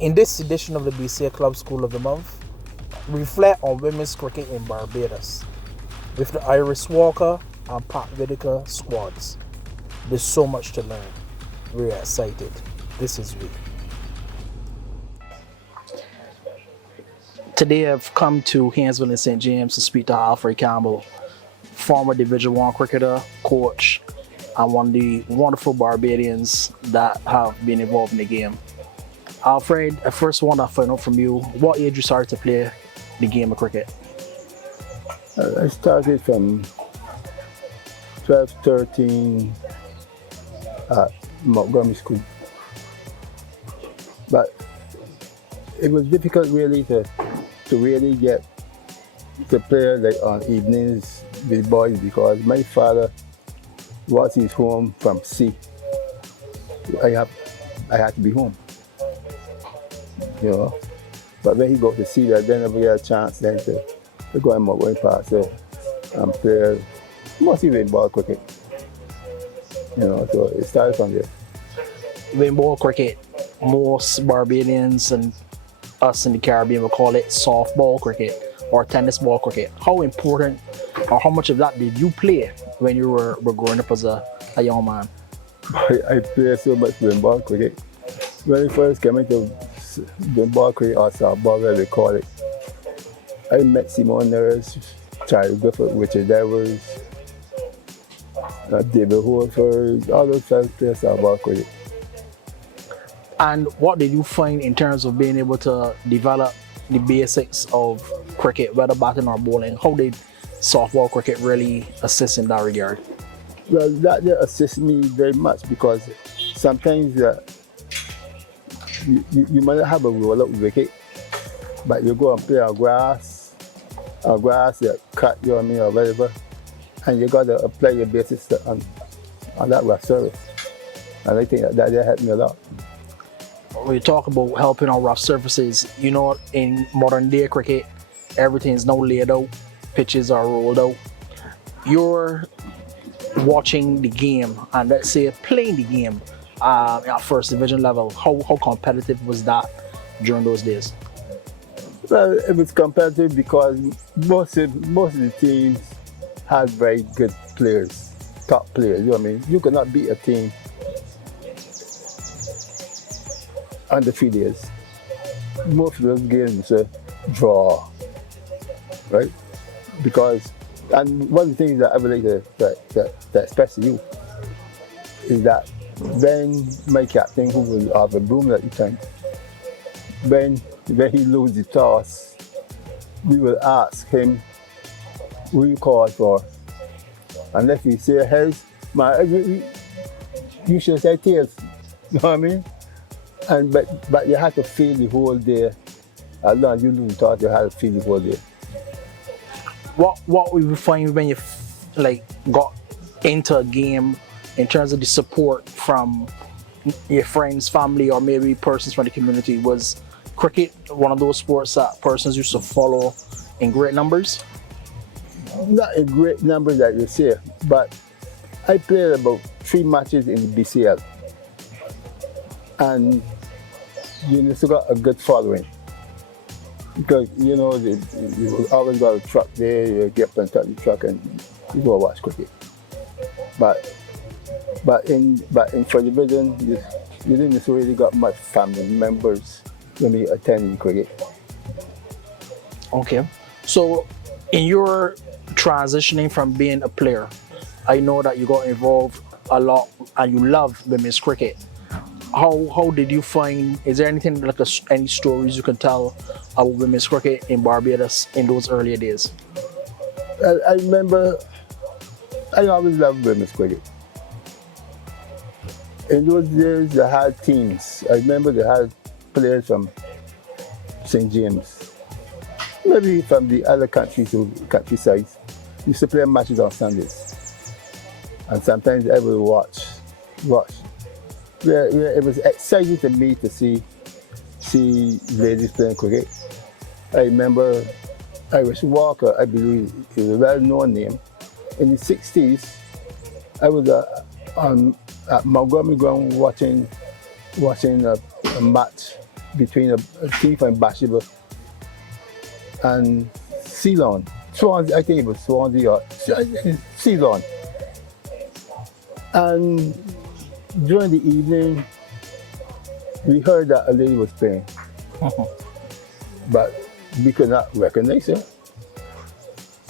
In this edition of the BCA Club School of the Month, we reflect on women's cricket in Barbados with the Iris Walker and Pat Whitaker squads. There's so much to learn. We're excited. This is we. Today I've come to Hansville and St. James to speak to Alfred Campbell, former Division 1 cricketer, coach, and one of the wonderful Barbadians that have been involved in the game. Alfred, I first want to find out from you, what age you started to play the game of cricket? I started from 12, 13 at Montgomery School. But it was difficult really to really get to play like on evenings with boys because my father was his home from sea. I had to be home. You know, but when he got to see that, then we had a chance then to go and walk past and play mostly with ball cricket. You know, so it started from there. With ball cricket, most Barbadians and us in the Caribbean will call it softball cricket or tennis ball cricket. How important or how much of that did you play when you were growing up as a young man? I played so much with ball cricket. When I first came into the ball cricket or softball, where they call it, I met Simone Nurse, Charlie Griffith, Richard Evers, David Holford, all those fellas play softball cricket. And what did you find in terms of being able to develop the basics of cricket, whether batting or bowling? How did softball cricket really assist in that regard? Well, that did assist me very much because sometimes you might not have a roll-up wicket, but you go and play on grass that cut, you know what I mean, or whatever, and you got to apply your basics on that rough surface. And I think that helped me a lot. When you talk about helping on rough surfaces, you know, in modern day cricket, everything is now laid out, pitches are rolled out. You're watching the game and let's say playing the game at first division level. How competitive was that during those days? Well, it was competitive because most of the teams had very good players, top players. You know what I mean? You could not beat a team under 3 days. Most of those games draw, right? Because, and one of the things that I would like to express to you is that when my captain, who was Alfred at the time, when he lose the toss, we will ask him who you call for. And if he say heads, you should say tails. You know what I mean? And but you had to feel the whole day. As long as you lose the toss, you had to feel the whole day. What we find when you got into a game in terms of the support from your friends, family, or maybe persons from the community? Was cricket one of those sports that persons used to follow in great numbers? Not in great numbers that you say, but I played about 3 matches in the BCL. And you still got a good following. Because, you know, you always got a truck there, you get up and touch the truck and you go watch cricket. But in first division, you didn't really got much family members when you attending cricket. Okay. So in your transitioning from being a player, I know that you got involved a lot and you love women's cricket. How did you find, is there anything like any stories you can tell about women's cricket in Barbados in those earlier days? I remember, I always loved women's cricket. In those days, they had teams. I remember they had players from St. James, maybe from the other countryside. Used to play matches on Sundays. And sometimes I would watch. Where it was exciting to me to see ladies playing cricket. I remember Iris Walker, I believe, is a well-known name. In the 60s, I was at Montgomery Ground watching a match between a team from Basheba and Ceylon. Swansea, I think it was Swansea or Ceylon. And during the evening, we heard that a lady was playing, but we could not recognize her,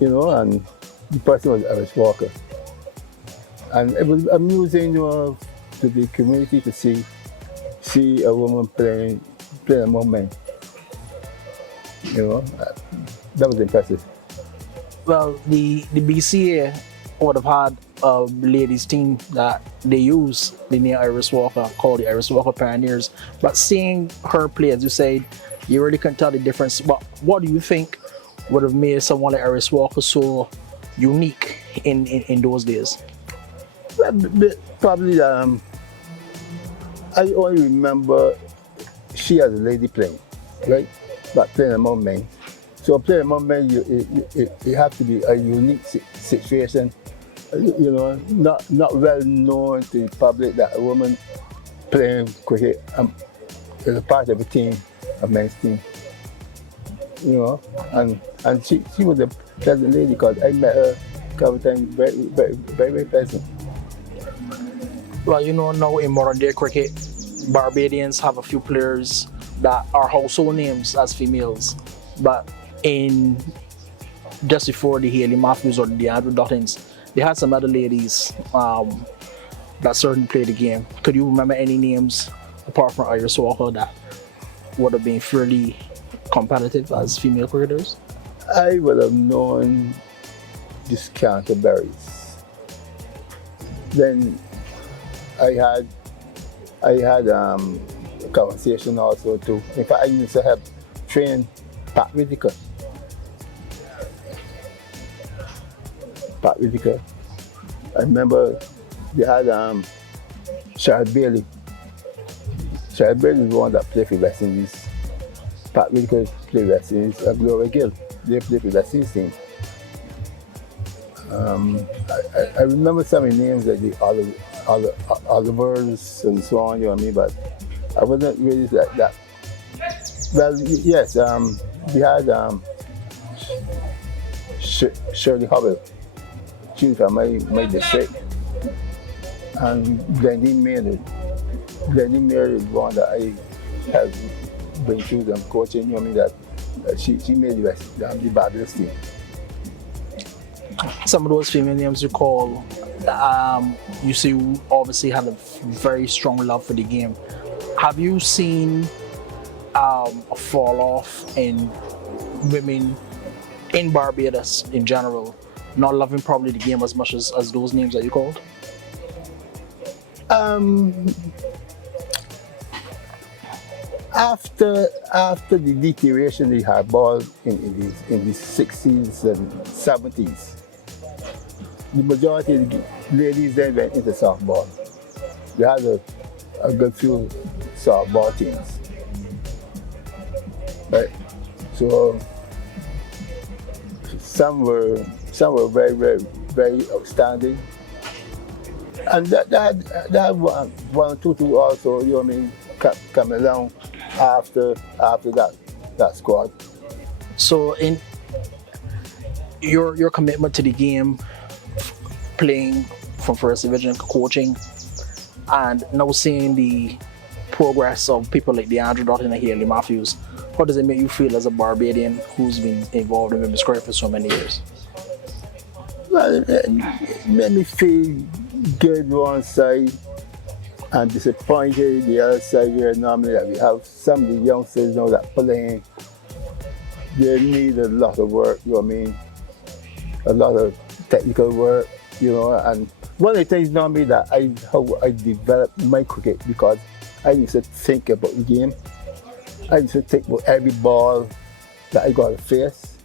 and the person was Irish Walker. And it was amusing, to the community to see a woman playing among men. That was impressive. Well, the BCA would have had a ladies team that they use the name Iris Walker, called the Iris Walker Pioneers. But seeing her play, as you said, you really can't tell the difference. But what do you think would have made someone like Iris Walker so unique in those days? Probably, I only remember she as a lady playing, right? But playing among men. So playing among men, it have to be a unique situation. Not well known to the public that a woman playing cricket is a part of a team, a men's team. And she was a pleasant lady because I met her a couple of times, very, very, very, very pleasant. Well, now in modern day cricket, Barbadians have a few players that are household names as females, but just before the Haley Matthews or the Andrew Duttons, they had some other ladies that certainly played the game. Could you remember any names apart from Iris Walker that would have been fairly competitive as female cricketers? I would have known this Canterbury's. Then I had a conversation also too. In fact, I used to have trained Pat Whitaker. I remember they had Sharad Bailey. Sharad Bailey is the one that played for West Indies. Pat Whitaker played West Indies. Gloria Gill, they played for West Indies team. I remember some of the names like the Olivers and so on, but I wasn't really that. Well, yes, we had Shirley Hubble. She was from my district. And Glendy Mayer. Glendy Mayer is one that I have been through them coaching, that she made the Barbados team. Some of those female names you call, you see, obviously have a very strong love for the game. Have you seen a fall off in women in Barbados in general, not loving probably the game as much as those names that you called? After the deterioration they had ball in the 60s and 70s, the majority of the ladies then went into softball. They had a good few softball teams. Right? So some were very, very, very outstanding. And that had one or two also, come along after that squad. So in your commitment to the game, playing from first division, coaching, and now seeing the progress of people like the Andrew Dutton and Haley Matthews, how does it make you feel as a Barbadian who's been involved in women's cricket for so many years? Well, it made me feel good one side and disappointed the other side where normally that we have some of the youngsters now that playing. They need a lot of work, a lot of technical work, and one of the things normally that how I developed my cricket, because I used to think about the game. I used to think about every ball that I got to face,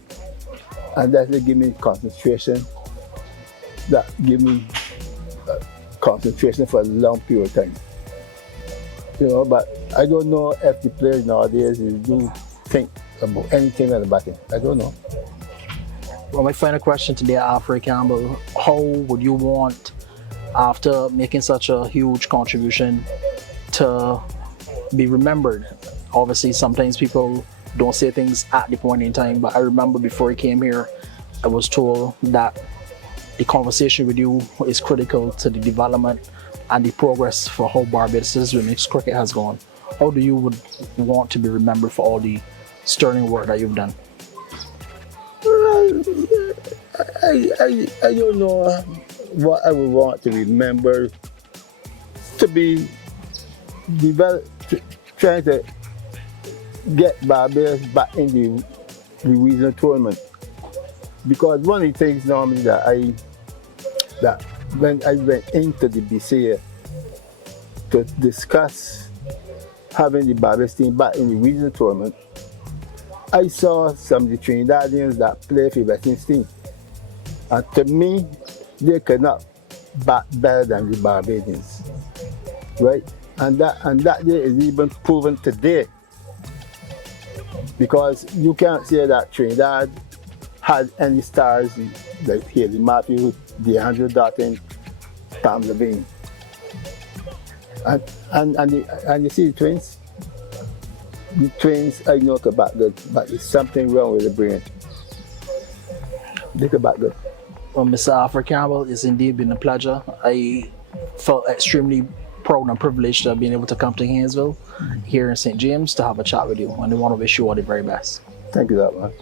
and that will give me concentration. That give me concentration for a long period of time. But I don't know if the players nowadays do think about anything at the back end. I don't know. Well, my final question today, Alfred Campbell, how would you want, after making such a huge contribution, to be remembered Obviously, sometimes people don't say things at the point in time, but I remember before I came here, I was told that the conversation with you is critical to the development and the progress for how Barbados' women's cricket has gone. How do you would want to be remembered for all the sterling work that you've done? Well, I don't know what I would want to remember to be trying to get Barbados back in the regional tournament. Because one of the things normally that when I went into the BCA to discuss having the Barbados team back in the regional tournament, I saw some of the Trinidadians that play for West Indies team. And to me, they could not bat better than the Barbadians. Right? And that day is even proven today. Because you can't say that Trinidad had any stars like Haley Matthews, DeAndre Dottin, Pam Levine. And you see the twins? The twins, I know could bat good, but there's something wrong with the brain. They could bat good. Well, Mr. Alfred Campbell, it's indeed been a pleasure. I felt extremely proud and privileged of being able to come to Haynesville here in St. James to have a chat with you. And I want to wish you all the very best. Thank you, that man.